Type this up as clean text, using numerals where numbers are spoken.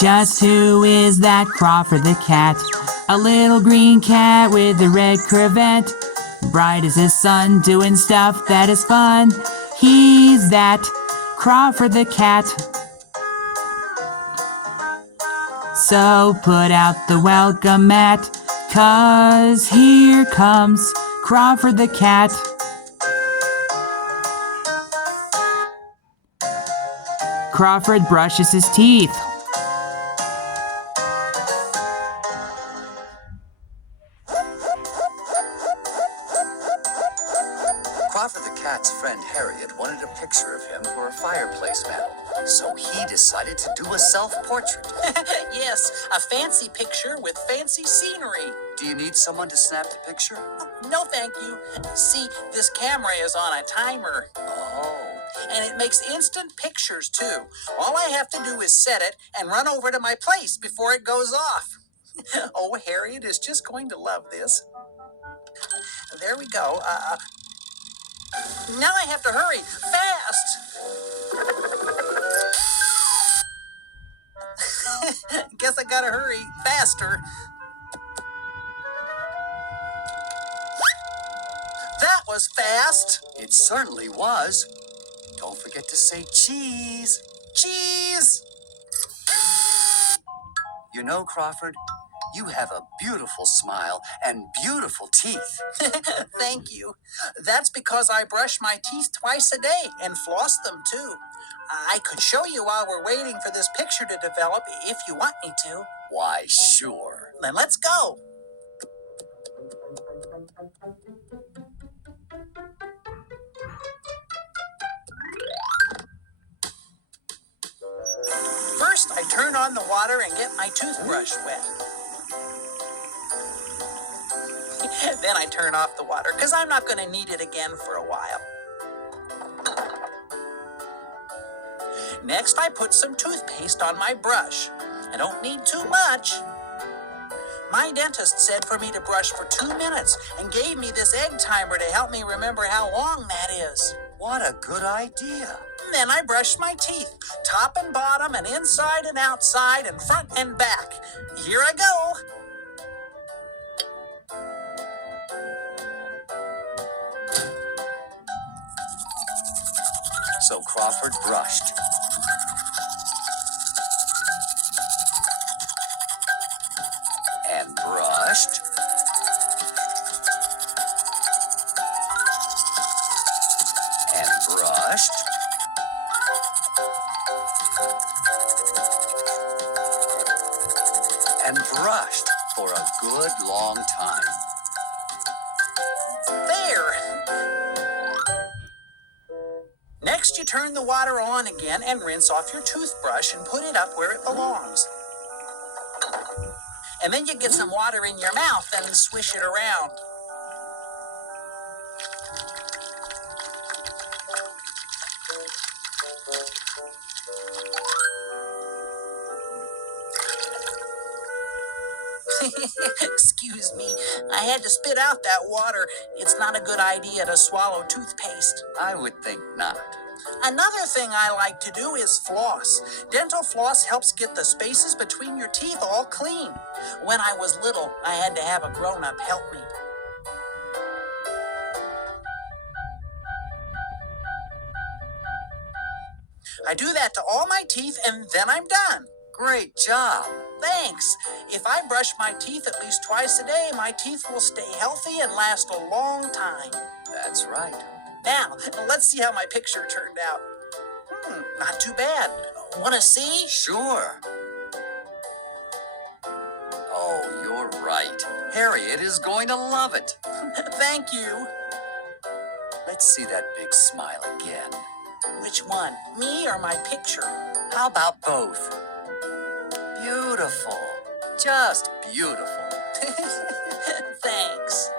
Just who is that Crawford the cat? A little green cat with a red cravat, bright as the sun, doing stuff that is fun. He's that Crawford the cat. So put out the welcome mat, 'cause here comes Crawford the cat. Crawford brushes his teeth. Crawford the cat's friend Harriet wanted a picture of him for a fireplace mantel, so he decided to do a self-portrait. Yes, a fancy picture with fancy scenery. Do you need someone to snap the picture? No, thank you. See, this camera is on a timer. Oh. And it makes instant pictures, too. All I have to do is set it and run over to my place before it goes off. Oh, Harriet is just going to love this. There we go. Now I have to hurry. Fast! Guess I gotta hurry faster. That was fast. It certainly was. Don't forget to say cheese. Cheese! You know, Crawford, you have a beautiful smile and beautiful teeth. Thank you. That's because I brush my teeth twice a day and floss them too. I could show you while we're waiting for this picture to develop if you want me to. Why, sure. Then let's go. First, I turn on the water and get my toothbrush wet. Then I turn off the water, because I'm not going to need it again for a while. Next, I put some toothpaste on my brush. I don't need too much. My dentist said for me to brush for 2 minutes and gave me this egg timer to help me remember how long that is. What a good idea. Then I brush my teeth, top and bottom and inside and outside and front and back. Here I go. So Crawford brushed. And brushed. And brushed. And brushed for a good long time. There. Next, you turn the water on again and rinse off your toothbrush and put it up where it belongs. And then you get some water in your mouth and swish it around. Excuse me, I had to spit out that water. It's not a good idea to swallow toothpaste. I would think not. Another thing I like to do is floss. Dental floss helps get the spaces between your teeth all clean. When I was little, I had to have a grown-up help me. I do that to all my teeth and then I'm done. Great job. Thanks. If I brush my teeth at least twice a day, my teeth will stay healthy and last a long time. That's right. Now, let's see how my picture turned out. Not too bad. Want to see? Sure. Oh, you're right. Harriet is going to love it. Thank you. Let's see that big smile again. Which one? Me or my picture? How about both? Beautiful. Just beautiful. Thanks.